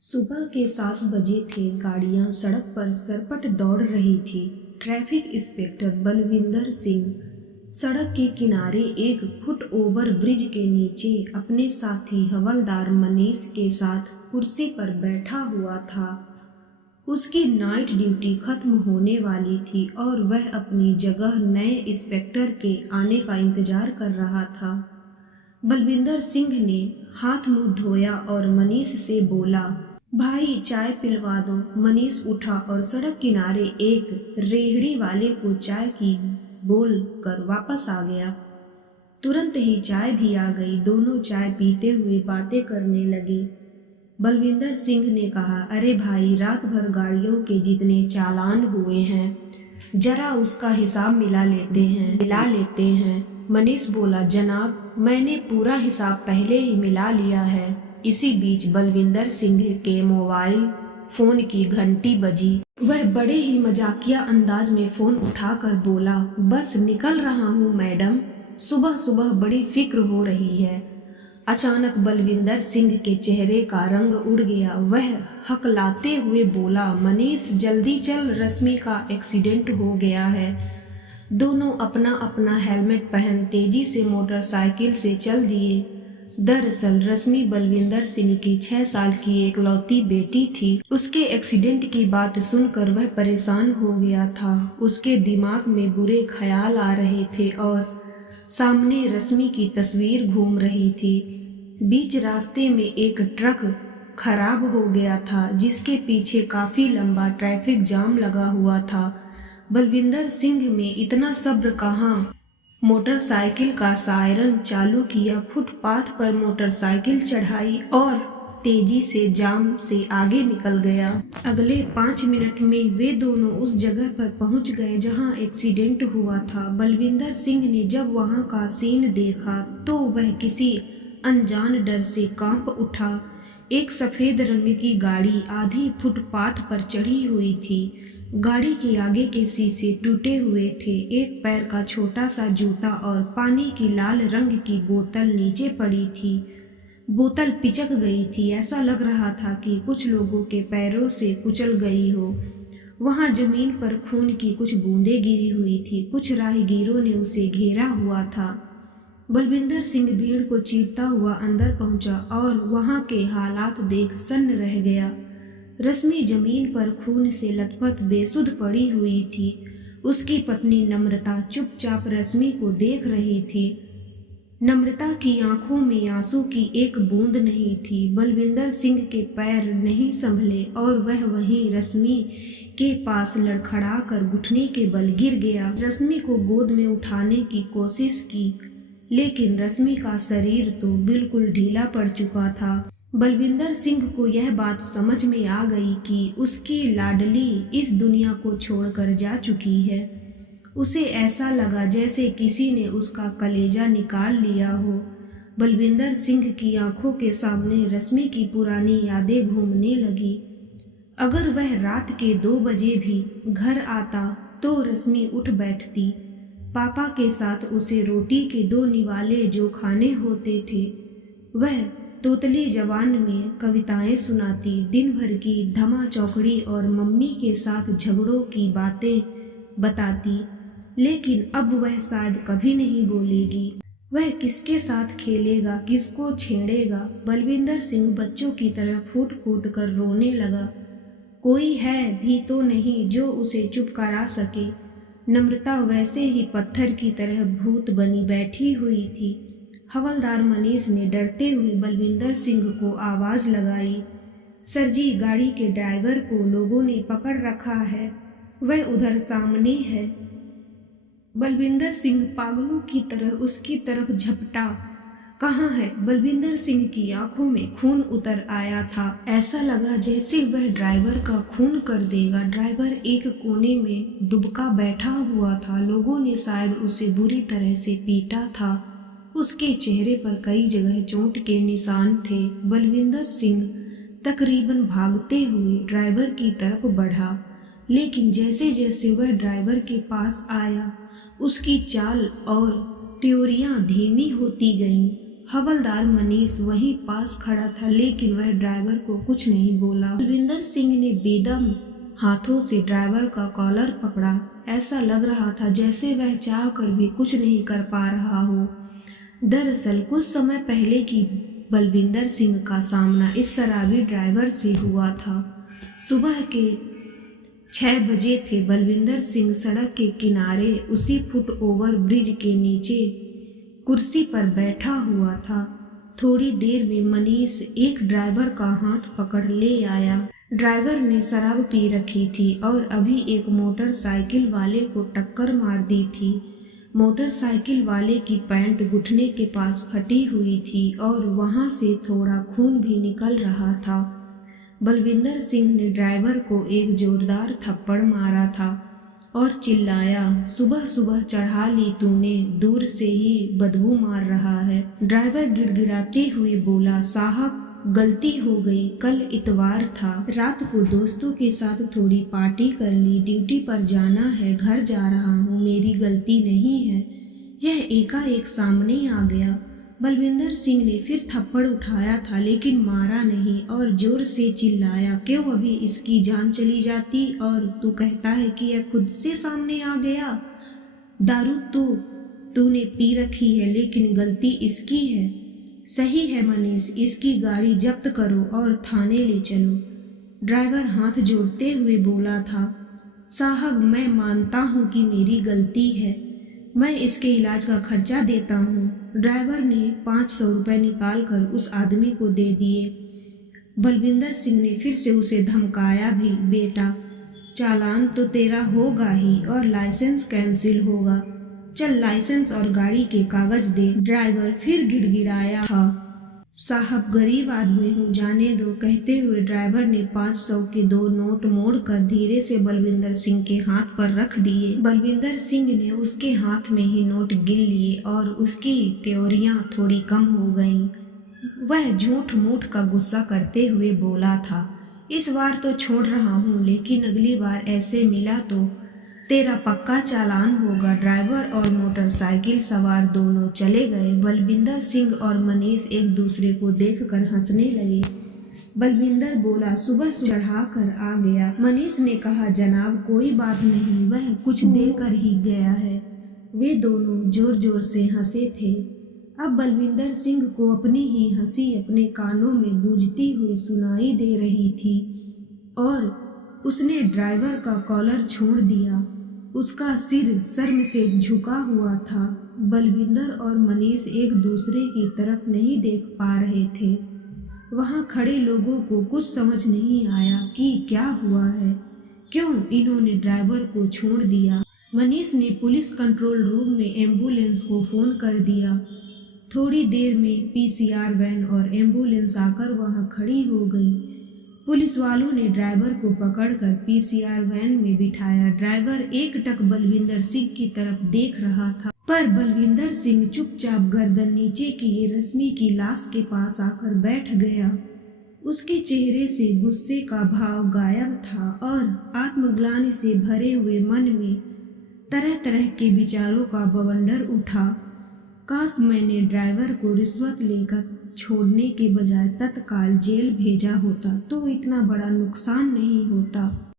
सुबह के 7 बजे थे। गाड़ियां सड़क पर सरपट दौड़ रही थी। ट्रैफिक इंस्पेक्टर बलविंदर सिंह सड़क के किनारे एक फुट ओवर ब्रिज के नीचे अपने साथी हवलदार मनीष के साथ कुर्सी पर बैठा हुआ था। उसकी नाइट ड्यूटी खत्म होने वाली थी और वह अपनी जगह नए इंस्पेक्टर के आने का इंतजार कर रहा था। बलविंदर सिंह ने हाथ मुंह धोया और मनीष से बोला, भाई चाय पिलवा दो। मनीष उठा और सड़क किनारे एक रेहड़ी वाले को चाय की बोल कर वापस आ गया। तुरंत ही चाय भी आ गई। दोनों चाय पीते हुए बातें करने लगे। बलविंदर सिंह ने कहा, अरे भाई, रात भर गाड़ियों के जितने चालान हुए हैं, जरा उसका हिसाब मिला लेते हैं। मनीष बोला, जनाब, मैंने पूरा हिसाब पहले ही मिला लिया है। इसी बीच बलविंदर सिंह के मोबाइल फोन की घंटी बजी। वह बड़े ही मजाकिया अंदाज में फोन उठाकर बोला, बस निकल रहा हूँ मैडम, सुबह सुबह बड़ी फिक्र हो रही है। अचानक बलविंदर सिंह के चेहरे का रंग उड़ गया। वह हकलाते हुए बोला, मनीष जल्दी चल, रश्मि का एक्सीडेंट हो गया है। दोनों अपना अपना हेलमेट पहन तेजी से मोटरसाइकिल से चल दिए। दरअसल रश्मि बलविंदर सिंह की 6 साल की एकलौती बेटी थी। उसके एक्सीडेंट की बात सुनकर वह परेशान हो गया था। उसके दिमाग में बुरे ख्याल आ रहे थे और सामने रश्मि की तस्वीर घूम रही थी। बीच रास्ते में एक ट्रक खराब हो गया था, जिसके पीछे काफी लंबा ट्रैफिक जाम लगा हुआ था। बलविंदर सिंह में इतना सब्र कहाँ। मोटरसाइकिल का सायरन चालू किया, फुटपाथ पर मोटरसाइकिल चढ़ाई और तेजी से जाम से आगे निकल गया। अगले 5 मिनट में वे दोनों उस जगह पर पहुंच गए जहां एक्सीडेंट हुआ था। बलविंदर सिंह ने जब वहां का सीन देखा तो वह किसी अनजान डर से कांप उठा। एक सफेद रंग की गाड़ी आधी फुटपाथ पर चढ़ी हुई थी। गाड़ी के आगे के शीशे टूटे हुए थे। एक पैर का छोटा सा जूता और पानी की लाल रंग की बोतल नीचे पड़ी थी। बोतल पिचक गई थी। ऐसा लग रहा था कि कुछ लोगों के पैरों से कुचल गई हो। वहां जमीन पर खून की कुछ बूंदें गिरी हुई थी। कुछ राहगीरों ने उसे घेरा हुआ था। बलविंदर सिंह भीड़ को चीरता हुआ अंदर पहुंचा और वहां के हालात देख सन्न रह गया। रश्मि जमीन पर खून से लथपथ बेसुध पड़ी हुई थी। उसकी पत्नी नम्रता चुपचाप रश्मि को देख रही थी। नम्रता की आंखों में आंसू की एक बूंद नहीं थी। बलविंदर सिंह के पैर नहीं संभले और वह वहीं रश्मि के पास लड़खड़ा कर घुटने के बल गिर गया। रश्मि को गोद में उठाने की कोशिश की, लेकिन रश्मि का शरीर तो बिल्कुल ढीला पड़ चुका था। बलविंदर सिंह को यह बात समझ में आ गई कि उसकी लाडली इस दुनिया को छोड़कर जा चुकी है। उसे ऐसा लगा जैसे किसी ने उसका कलेजा निकाल लिया हो। बलविंदर सिंह की आंखों के सामने रश्मि की पुरानी यादें घूमने लगी। अगर वह रात के 2 बजे भी घर आता तो रश्मि उठ बैठती। पापा के साथ उसे रोटी के 2 निवाले जो खाने होते थे, वह तोतली जबान में कविताएं सुनाती। दिन भर की धमा चौकड़ी और मम्मी के साथ झगड़ों की बातें बताती। लेकिन अब वह शायद कभी नहीं बोलेगी। वह किसके साथ खेलेगा, किसको छेड़ेगा। बलविंदर सिंह बच्चों की तरह फूट फूट कर रोने लगा। कोई है भी तो नहीं जो उसे चुप करा सके। नम्रता वैसे ही पत्थर की तरह भूत बनी बैठी हुई थी। हवलदार मनीष ने डरते हुए बलविंदर सिंह को आवाज लगाई, सर जी, गाड़ी के ड्राइवर को लोगों ने पकड़ रखा है, वह उधर सामने है। बलविंदर सिंह पागलों की तरह उसकी तरफ झपटा। कहाँ है? बलविंदर सिंह की आंखों में खून उतर आया था। ऐसा लगा जैसे वह ड्राइवर का खून कर देगा। ड्राइवर एक कोने में दुबका बैठा हुआ था। लोगों ने शायद उसे बुरी तरह से पीटा था। उसके चेहरे पर कई जगह चोट के निशान थे। बलविंदर सिंह तकरीबन भागते हुए ड्राइवर की तरफ बढ़ा, लेकिन जैसे जैसे वह ड्राइवर के पास आया, उसकी चाल और त्योरियां धीमी होती गईं। हवलदार मनीष वहीं पास खड़ा था, लेकिन वह ड्राइवर को कुछ नहीं बोला। बलविंदर सिंह ने बेदम हाथों से ड्राइवर का कॉलर पकड़ा। ऐसा लग रहा था जैसे वह चाहकर भी कुछ नहीं कर पा रहा हो। दरअसल कुछ समय पहले की बलविंदर सिंह का सामना इस शराबी ड्राइवर से हुआ था। सुबह के 6 बजे थे। बलविंदर सिंह सड़क के किनारे उसी फुट ओवर ब्रिज के नीचे कुर्सी पर बैठा हुआ था। थोड़ी देर में मनीष एक ड्राइवर का हाथ पकड़ ले आया। ड्राइवर ने शराब पी रखी थी और अभी एक मोटरसाइकिल वाले को टक्कर मार दी थी। मोटरसाइकिल वाले की पैंट घुटने के पास फटी हुई थी और वहां से थोड़ा खून भी निकल रहा था। बलविंदर सिंह ने ड्राइवर को एक जोरदार थप्पड़ मारा था और चिल्लाया, सुबह सुबह चढ़ा ली तूने, दूर से ही बदबू मार रहा है। ड्राइवर गिड़गिड़ाते हुए बोला, साहब गलती हो गई, कल इतवार था, रात को दोस्तों के साथ थोड़ी पार्टी कर ली, ड्यूटी पर जाना है, घर जा रहा हूँ, मेरी गलती नहीं है। यह एकाएक सामने आ गया। बलविंदर सिंह ने फिर थप्पड़ उठाया था, लेकिन मारा नहीं और जोर से चिल्लाया, क्यों अभी इसकी जान चली जाती और तू कहता है कि यह खुद से सामने आ गया। दारू तो तूने पी रखी है, लेकिन गलती इसकी है। सही है मनीष, इसकी गाड़ी जब्त करो और थाने ले चलो। ड्राइवर हाथ जोड़ते हुए बोला था, साहब मैं मानता हूँ कि मेरी गलती है, मैं इसके इलाज का खर्चा देता हूँ। ड्राइवर ने 500 रुपये निकाल कर उस आदमी को दे दिए। बलविंदर सिंह ने फिर से उसे धमकाया भी, बेटा चालान तो तेरा होगा ही और लाइसेंस कैंसिल होगा, चल लाइसेंस और गाड़ी के कागज दे। ड्राइवर फिर गिड़गिड़ाया था, साहब गरीब आदमी हूँ, जाने दो। कहते हुए ड्राइवर ने 500 के 2 नोट मोड़कर धीरे से बलविंदर सिंह के हाथ पर रख दिए। बलविंदर सिंह ने उसके हाथ में ही नोट गिन लिए और उसकी त्योरियां थोड़ी कम हो गईं। वह झूठ मूठ का गुस्सा करते हुए बोला था, इस बार तो छोड़ रहा हूँ, लेकिन अगली बार ऐसे मिला तो तेरा पक्का चालान होगा। ड्राइवर और मोटरसाइकिल सवार दोनों चले गए। बलविंदर सिंह और मनीष एक दूसरे को देखकर हंसने लगे। बलविंदर बोला, सुबह चढ़ा कर आ गया। मनीष ने कहा, जनाब कोई बात नहीं, वह कुछ देकर ही गया है। वे दोनों जोर जोर से हंसे थे। अब बलविंदर सिंह को अपनी ही हंसी अपने कानों में गूंजती हुई सुनाई दे रही थी और उसने ड्राइवर का कॉलर छोड़ दिया। उसका सिर शर्म से झुका हुआ था। बलविंदर और मनीष एक दूसरे की तरफ नहीं देख पा रहे थे। वहां खड़े लोगों को कुछ समझ नहीं आया कि क्या हुआ है, क्यों इन्होंने ड्राइवर को छोड़ दिया। मनीष ने पुलिस कंट्रोल रूम में एम्बुलेंस को फोन कर दिया। थोड़ी देर में पीसीआर वैन और एम्बुलेंस आकर वहां खड़ी हो गई। पुलिस वालों ने ड्राइवर को पकड़कर पीसीआर वैन में बिठाया। ड्राइवर एकटक बलविंदर सिंह की तरफ देख रहा था, पर बलविंदर सिंह चुपचाप गर्दन नीचे किए रश्मि की लाश के पास आकर बैठ गया। उसके चेहरे से गुस्से का भाव गायब था और आत्मग्लानि से भरे हुए मन में तरह तरह के विचारों का बवंडर उठा। काश मैंने ड्राइवर को रिश्वत लेकर छोड़ने के बजाय तत्काल जेल भेजा होता तो इतना बड़ा नुकसान नहीं होता।